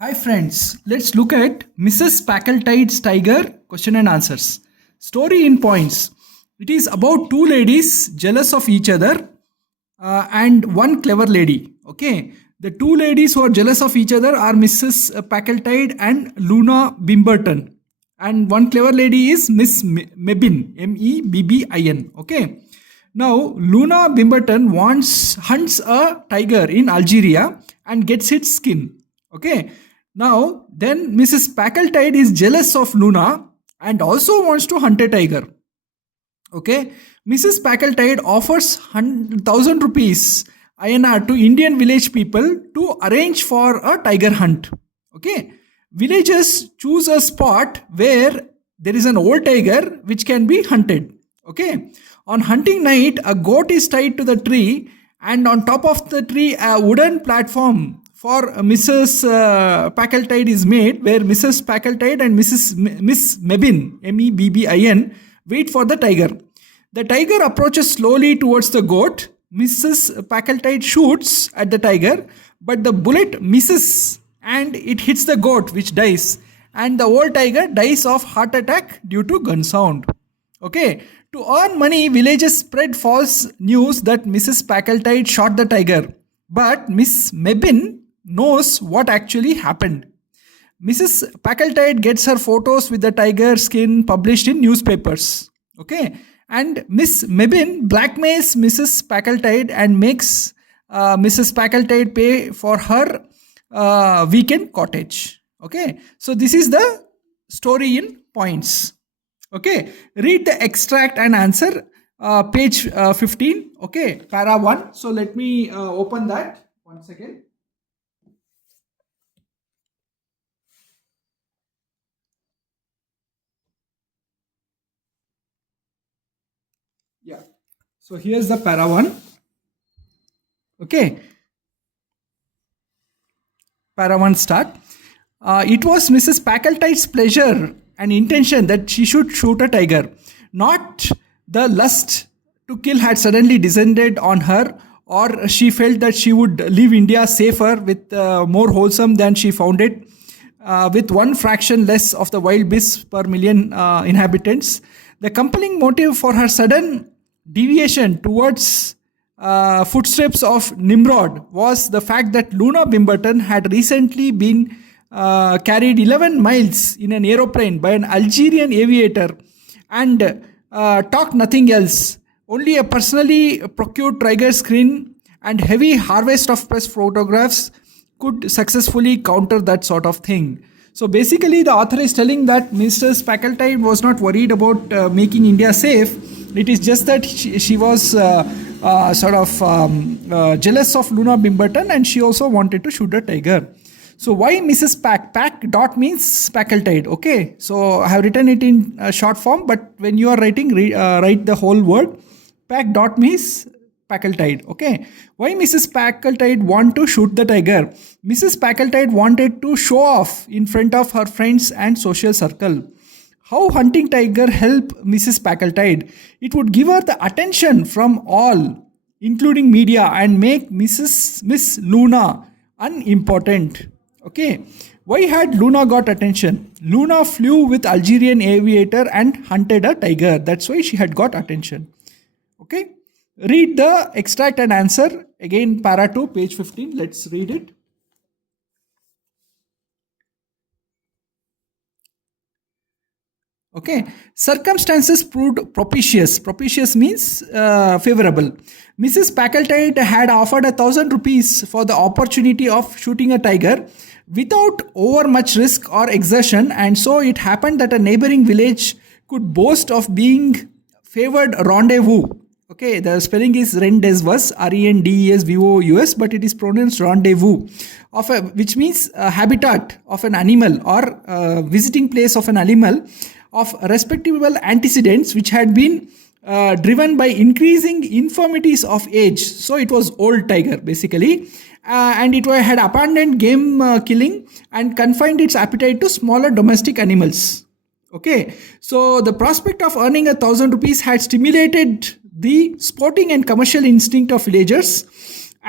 Hi friends, let's look at Mrs. Packletide's Tiger question and answers. Story in points. It is about two ladies jealous of each other and one clever lady. Okay, the two ladies who are jealous of each other are Mrs. Packletide and Luna Bimberton, and one clever lady is Miss Mebbin, Mebbin. Okay, now Luna Bimberton hunts a tiger in Algeria and gets its skin. Okay, now then Mrs. Packletide is jealous of Luna and also wants to hunt a tiger. Okay, Mrs. Packletide offers 1,000 rupees INR to Indian village people to arrange for a tiger hunt. Okay, villagers choose a spot where there is an old tiger which can be hunted. Okay, on hunting night, a goat is tied to the tree, and on top of the tree, a wooden platform for Mrs. Packletide is made, where Mrs. Packletide and Miss Mebbin, Mebbin, wait for the tiger. The tiger approaches slowly towards the goat. Mrs. Packletide shoots at the tiger, but the bullet misses and it hits the goat, which dies. And the old tiger dies of heart attack due to gun sound. Okay, to earn money, villagers spread false news that Mrs. Packletide shot the tiger. But Miss Mebbin knows what actually happened. Mrs. Packletide gets her photos with the tiger skin published in newspapers. Okay, and Miss Mebbin blackmails Mrs. Packletide and makes Mrs. Packletide pay for her weekend cottage. Okay, so this is the story in points. Okay, read the extract and answer, page 15. Okay, para 1. So let me open that. One second. Yeah. So here's the para 1. Okay. Para 1 start. It was Mrs. Packletide's pleasure and intention that she should shoot a tiger. Not the lust to kill had suddenly descended on her, or she felt that she would leave India safer with more wholesome than she found it, with one fraction less of the wild beasts per million inhabitants. The compelling motive for her sudden deviation towards footsteps of Nimrod was the fact that Luna Bimberton had recently been carried 11 miles in an aeroplane by an Algerian aviator and talked nothing else. Only a personally procured tiger screen and heavy harvest of press photographs could successfully counter that sort of thing. So basically, the author is telling that Mrs. Packletide was not worried about making India safe. It is just that she was jealous of Luna Bimberton, and she also wanted to shoot a tiger. So why Mrs. Pack? Pack dot means Packletide. Okay, so I have written it in short form, but when you are writing, write the whole word. Pack dot means Packletide. Okay, why Mrs. Packletide want to shoot the tiger? Mrs. Packletide wanted to show off in front of her friends and social circle. How hunting tiger help Mrs. Packletide? It would give her the attention from all, including media, and make Miss Luna unimportant. Okay, why had Luna got attention? Luna flew with Algerian aviator and hunted a tiger. That's why she had got attention. Okay, read the extract and answer. Again, para 2, page 15. Let's read it. Okay, circumstances proved propitious. Propitious means favorable. Mrs. Packletide had offered 1,000 rupees for the opportunity of shooting a tiger without over much risk or exertion, and so it happened that a neighboring village could boast of being favored rendezvous. Okay, the spelling is rendezvous, Rendezvous, but it is pronounced rendezvous, which means habitat of an animal or visiting place of an animal of respectable antecedents which had been driven by increasing infirmities of age. So it was old tiger basically, and it had abandoned game killing and confined its appetite to smaller domestic animals. Okay, so the prospect of earning 1,000 rupees had stimulated the sporting and commercial instinct of villagers,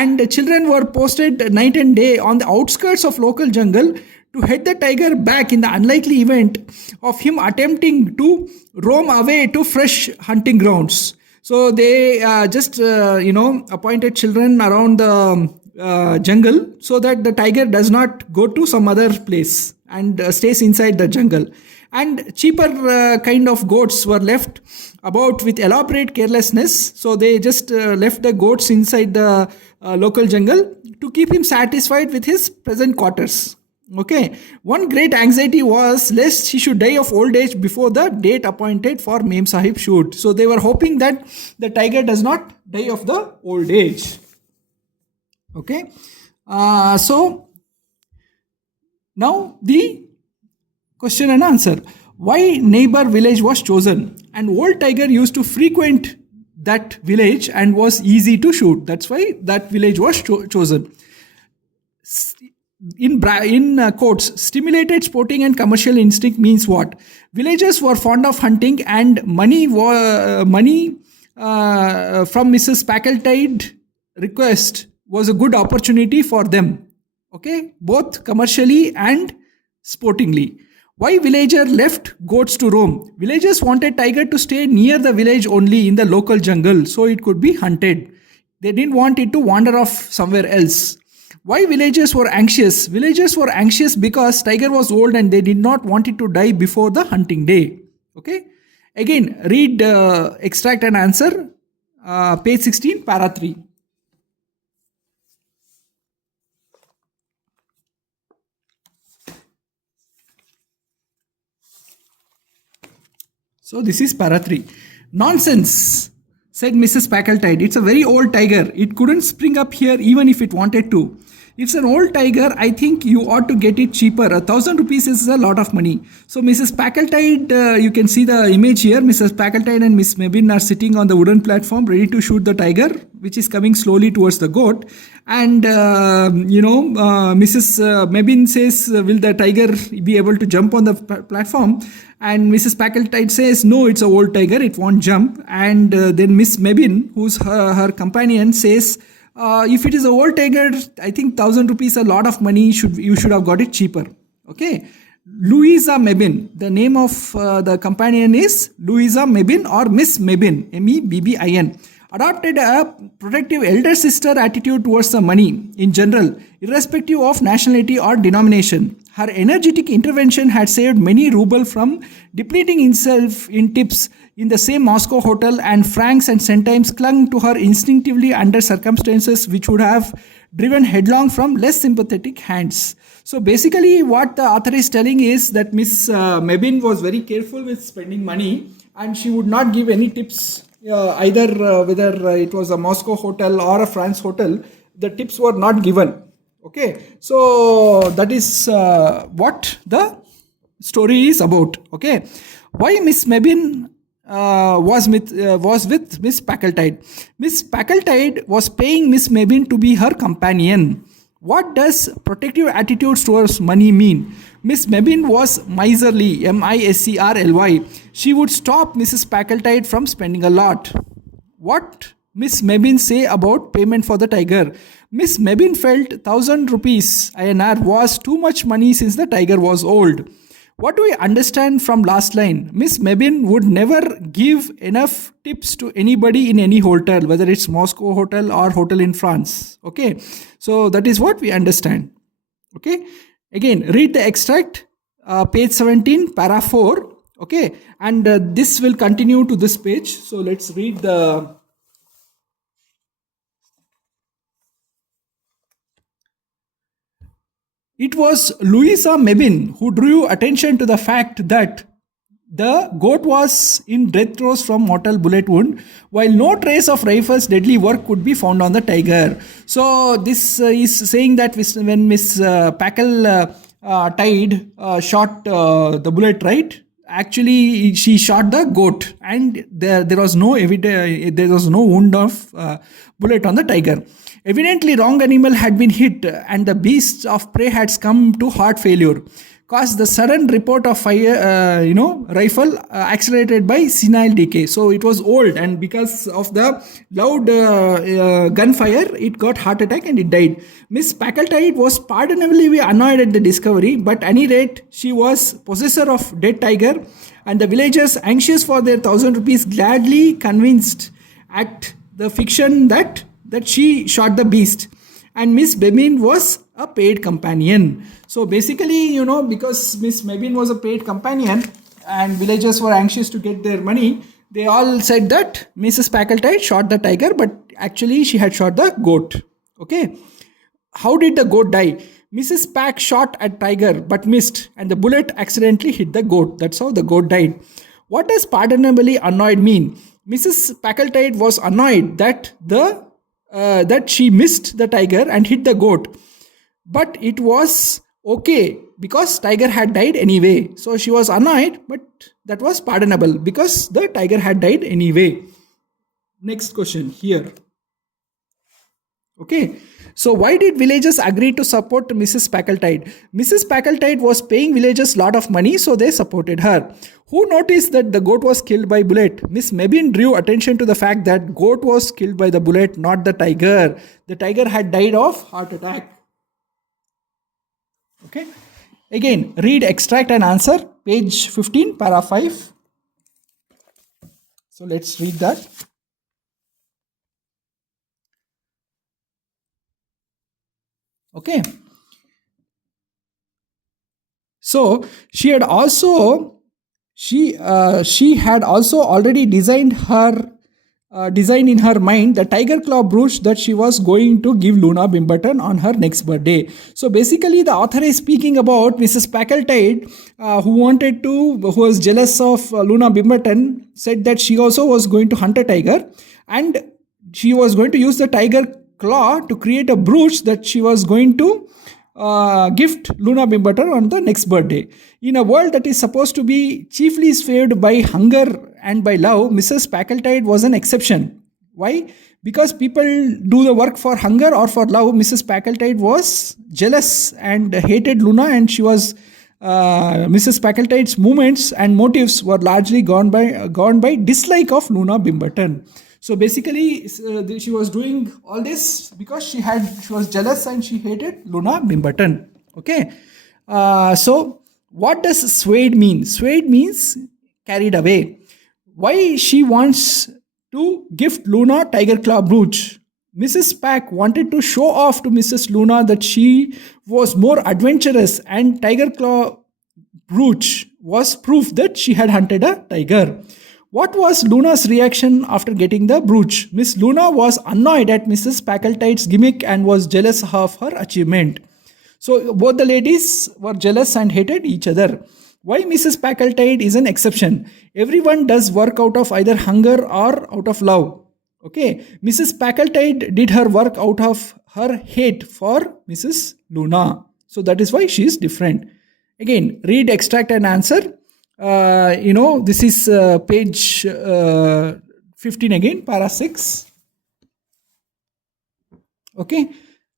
and the children were posted night and day on the outskirts of local jungle to head the tiger back in the unlikely event of him attempting to roam away to fresh hunting grounds. So they just appointed children around the jungle so that the tiger does not go to some other place and stays inside the jungle. And cheaper kind of goats were left about with elaborate carelessness. So they just left the goats inside the local jungle to keep him satisfied with his present quarters. Okay. One great anxiety was lest he should die of old age before the date appointed for Mem Sahib shoot. So they were hoping that the tiger does not die of the old age. Okay. So now the question and answer. Why neighbor village was chosen? An old tiger used to frequent that village and was easy to shoot. That's why that village was chosen. In quotes, stimulated sporting and commercial instinct means what? Villagers were fond of hunting, and money from Mrs. Packletide request was a good opportunity for them. Okay, both commercially and sportingly. Why villager left goats to roam? Villagers wanted tiger to stay near the village only in the local jungle so it could be hunted. They didn't want it to wander off somewhere else. Why villagers were anxious? Villagers were anxious because tiger was old and they did not want it to die before the hunting day. Okay. Again, read extract and answer, page 16, para 3. So this is para 3. Nonsense, said Mrs. Packletide. It's a very old tiger. It couldn't spring up here even if it wanted to. It's an old tiger. I think you ought to get it cheaper. 1,000 rupees is a lot of money. So Mrs. Packletide, you can see the image here. Mrs. Packletide and Miss Mebin are sitting on the wooden platform ready to shoot the tiger, which is coming slowly towards the goat. And, Mrs. Mebin says, will the tiger be able to jump on the platform? And Mrs. Packletide says, no, it's an old tiger. It won't jump. And then Miss Mebin, who's her companion, says, if it is a old tiger, I think 1,000 rupees a lot of money. You should have got it cheaper. Okay. Louisa Mebin. The name of the companion is Louisa Mebin or Miss Mebin. Mebbin. Adopted a protective elder sister attitude towards the money in general, irrespective of nationality or denomination. Her energetic intervention had saved many ruble from depleting himself in tips in the same Moscow hotel, and francs and centimes clung to her instinctively under circumstances which would have driven headlong from less sympathetic hands. So basically what the author is telling is that Miss Mebin was very careful with spending money, and she would not give any tips either whether it was a Moscow hotel or a France hotel. The tips were not given. Okay, so that is what the story is about. Okay, why Miss Mebin was with Miss Packletide? Miss Packletide was paying Miss Mebin to be her companion. What does protective attitudes towards money mean? Miss Mebin was miserly, M-I-S-C-R-L-Y. She would stop Mrs. Packletide from spending a lot. What Miss Mebin say about payment for the tiger? Miss Mebin felt 1,000 rupees INR was too much money since the tiger was old. What do we understand from last line? Miss Mebin would never give enough tips to anybody in any hotel, whether it's Moscow hotel or hotel in France. Okay, so that is what we understand. Okay, again, read the extract, page 17, para 4. Okay, and this will continue to this page. So let's read the... It was Louisa Mebin who drew attention to the fact that the goat was in death throes from mortal bullet wound, while no trace of rifle's deadly work could be found on the tiger. So this is saying that when Miss Packletide shot the bullet, right? Actually, she shot the goat, and there was no evidence. There was no wound of bullet on the tiger. Evidently, wrong animal had been hit, and the beasts of prey had succumbed to heart failure. caused the sudden report of fire, rifle accelerated by senile decay. So it was old, and because of the loud gunfire, it got heart attack and it died. Miss Packletide was pardonably annoyed at the discovery, but at any rate, she was possessor of dead tiger, and the villagers, anxious for their 1,000 rupees, gladly convinced at the fiction that she shot the beast, and Miss Bebin was a paid companion. So basically, because Miss Bebin was a paid companion and villagers were anxious to get their money, they all said that Mrs. Packletide shot the tiger, but actually she had shot the goat. Okay. How did the goat die? Mrs. Pack shot at tiger but missed, and the bullet accidentally hit the goat. That's how the goat died. What does pardonably annoyed mean? Mrs. Packletide was annoyed that that she missed the tiger and hit the goat, but it was okay because tiger had died anyway. So she was annoyed, but that was pardonable because the tiger had died anyway. Next question here. Okay. So why did villagers agree to support Mrs. Packletide? Mrs. Packletide was paying villagers lot of money, so they supported her. Who noticed that the goat was killed by bullet? Miss Mebin drew attention to the fact that goat was killed by the bullet, not the tiger. The tiger had died of heart attack. Okay. Again, read, extract and answer. Page 15, para 5. So let's read that. Okay. So she had also already designed in her mind the tiger claw brooch that she was going to give Luna Bimberton on her next birthday. So basically, the author is speaking about Mrs. Packletide, who was jealous of Luna Bimberton, said that she also was going to hunt a tiger, and she was going to use the tiger claw to create a brooch that she was going to gift Luna Bimberton on the next birthday. In a world that is supposed to be chiefly swayed by hunger and by love, Mrs. Packletide was an exception. Why? Because people do the work for hunger or for love. Mrs. Packletide was jealous and hated Luna, and she was Mrs. Packletide's movements and motives were largely gone by dislike of Luna Bimberton. So basically, she was doing all this because she was jealous and she hated Luna Bimberton. Okay. So what does swayed mean? Swayed means carried away. Why she wants to gift Luna tiger claw brooch? Mrs. Pack wanted to show off to Mrs. Luna that she was more adventurous, and tiger claw brooch was proof that she had hunted a tiger. What was Luna's reaction after getting the brooch? Miss Luna was annoyed at Mrs. Packletide's gimmick and was jealous of her achievement. So both the ladies were jealous and hated each other. Why Mrs. Packletide is an exception? Everyone does work out of either hunger or out of love. Okay, Mrs. Packletide did her work out of her hate for Mrs. Luna. So that is why she is different. Again, read, extract and answer. This is page 15 again, para 6. Okay.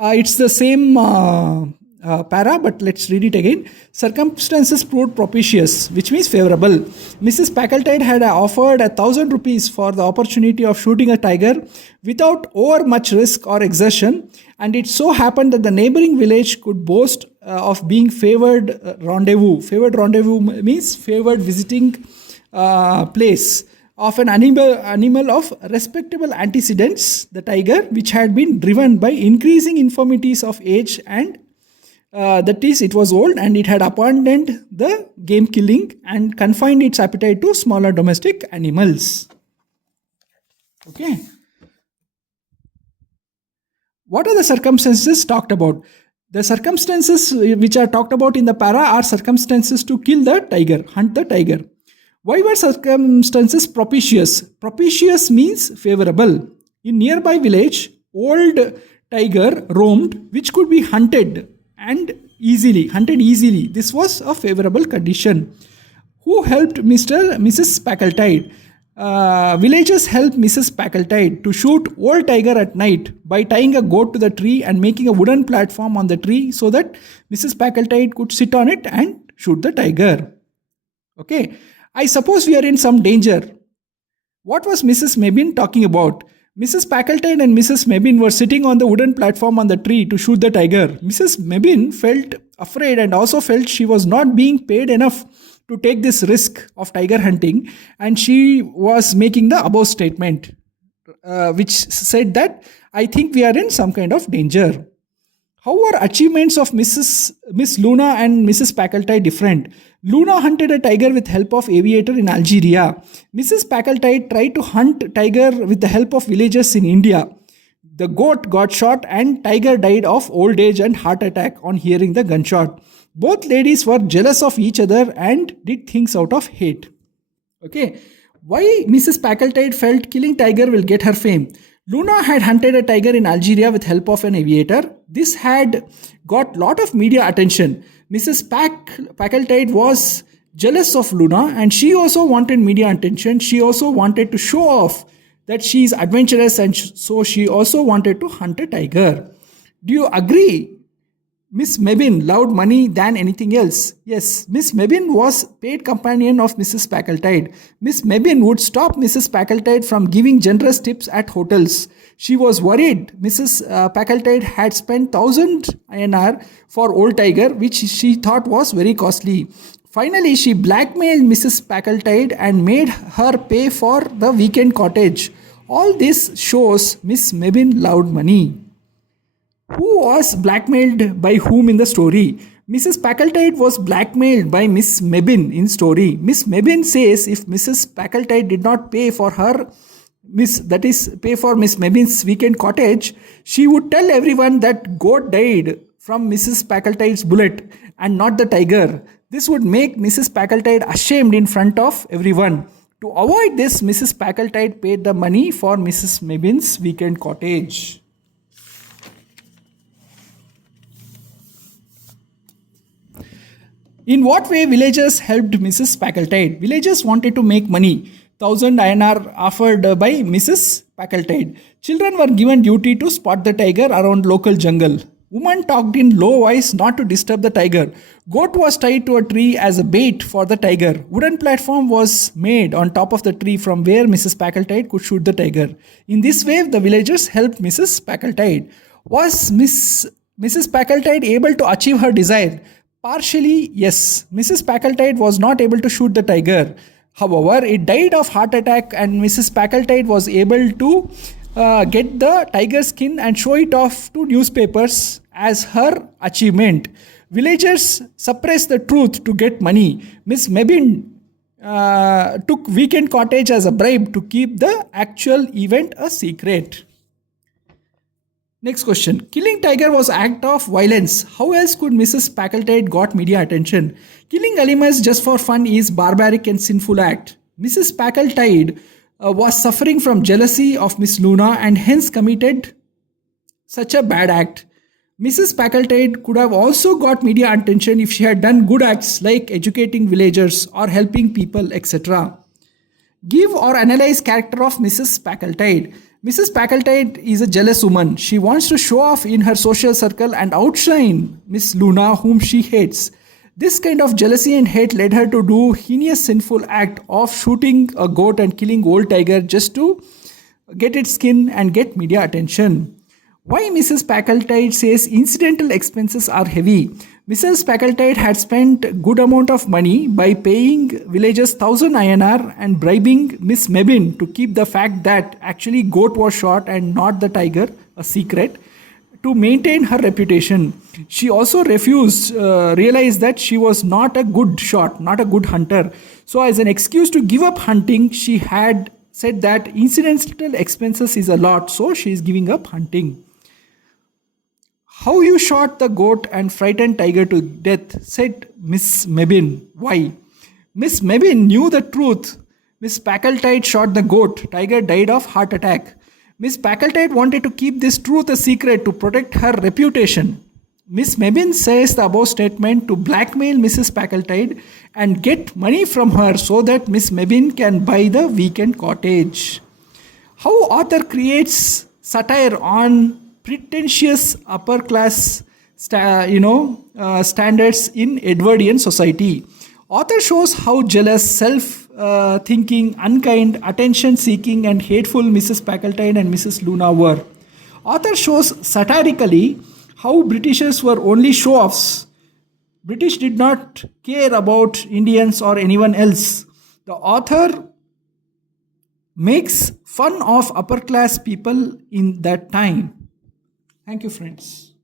It's the same para, but let's read it again. Circumstances proved propitious, which means favorable. Mrs. Packletide had offered 1,000 rupees for the opportunity of shooting a tiger without over much risk or exertion, and it so happened that the neighboring village could boast of being favored rendezvous. Favored rendezvous means favored visiting place of an animal of respectable antecedents, the tiger, which had been driven by increasing infirmities of age, and that is, it was old and it had abandoned the game killing and confined its appetite to smaller domestic animals. Okay. What are the circumstances talked about? The circumstances which are talked about in the para are circumstances to kill the tiger, hunt the tiger. Why were circumstances propitious? Propitious means favorable. In nearby village, old tiger roamed, which could be hunted easily. This was a favorable condition. Who helped Mrs. Packletide? Villagers helped Mrs. Packletide to shoot old tiger at night by tying a goat to the tree and making a wooden platform on the tree so that Mrs. Packletide could sit on it and shoot the tiger. Okay, I suppose we are in some danger. What was Mrs. Mebin talking about? Mrs. Packletide and Mrs. Mebin were sitting on the wooden platform on the tree to shoot the tiger. Mrs. Mebin felt afraid and also felt she was not being paid enough to take this risk of tiger hunting, and she was making the above statement, which said that I think we are in some kind of danger. How were achievements of Miss Luna and Mrs. Packletide different? Luna hunted a tiger with help of aviator in Algeria. Mrs. Packletide tried to hunt tiger with the help of villagers in India. The goat got shot and tiger died of old age and heart attack on hearing the gunshot. Both ladies were jealous of each other and did things out of hate. Okay, why Mrs. Packletide felt killing tiger will get her fame? Luna had hunted a tiger in Algeria with help of an aviator. This had got lot of media attention. Mrs. Packletide was jealous of Luna and she also wanted media attention. She also wanted to show off that she is adventurous, and so she also wanted to hunt a tiger. Do you agree? Miss Mebin loved money than anything else. Yes, Miss Mebin was paid companion of Mrs. Packletide. Miss Mebin would stop Mrs. Packletide from giving generous tips at hotels. She was worried Mrs. Packletide had spent 1000 INR for old tiger, which she thought was very costly. Finally, she blackmailed Mrs. Packletide and made her pay for the weekend cottage. All this shows Miss Mebin loved money. Who was blackmailed by whom in the story? Mrs. Packletide was blackmailed by Miss Mebin in story. Miss Mebin says if Mrs. Packletide did not pay for Miss Mebin's weekend cottage, she would tell everyone that goat died from Mrs. Packletide's bullet and not the tiger. This would make Mrs. Packletide ashamed in front of everyone. To avoid this, Mrs. Packletide paid the money for Mrs. Mebin's weekend cottage. In what way villagers helped Mrs. Packletide? Villagers wanted to make money. 1000 INR offered by Mrs. Packletide. Children were given duty to spot the tiger around local jungle. Woman talked in low voice not to disturb the tiger. Goat was tied to a tree as a bait for the tiger. Wooden platform was made on top of the tree from where Mrs. Packletide could shoot the tiger. In this way, the villagers helped Mrs. Packletide. Was Mrs. Packletide able to achieve her desire? Partially, yes. Mrs. Packletide was not able to shoot the tiger. However, it died of heart attack and Mrs. Packletide was able to get the tiger skin and show it off to newspapers as her achievement. Villagers suppressed the truth to get money. Miss Mebin took weekend cottage as a bribe to keep the actual event a secret. Next question. Killing tiger was act of violence. How else could Mrs. Packletide got media attention? Killing animals just for fun is barbaric and sinful act. Mrs. Packletide was suffering from jealousy of Miss Luna and hence committed such a bad act. Mrs. Packletide could have also got media attention if she had done good acts like educating villagers or helping people, etc. Give or analyze character of Mrs. Packletide. Mrs. Packletide is a jealous woman. She wants to show off in her social circle and outshine Miss Luna, whom she hates. This kind of jealousy and hate led her to do heinous sinful act of shooting a goat and killing old tiger just to get its skin and get media attention. Why Mrs. Packletide says incidental expenses are heavy? Mrs. Packletide had spent good amount of money by paying villagers 1000 INR and bribing Miss Mebin to keep the fact that actually goat was shot and not the tiger a secret to maintain her reputation. She also realized that she was not a good shot, not a good hunter. So as an excuse to give up hunting, she had said that incidental expenses is a lot, so she is giving up hunting. How you shot the goat and frightened tiger to death, said Miss Mebin. Why? Miss Mebin knew the truth. Miss Packletide shot the goat. Tiger died of heart attack. Miss Packletide wanted to keep this truth a secret to protect her reputation. Miss Mebin says the above statement to blackmail Mrs. Packletide and get money from her so that Miss Mebin can buy the weekend cottage. How author creates satire on pretentious upper class standards in Edwardian society. Author shows how jealous, self-thinking, unkind, attention-seeking, and hateful Mrs. Packletide and Mrs. Luna were. Author shows satirically how Britishers were only show-offs. British did not care about Indians or anyone else. The author makes fun of upper class people in that time. Thank you, friends.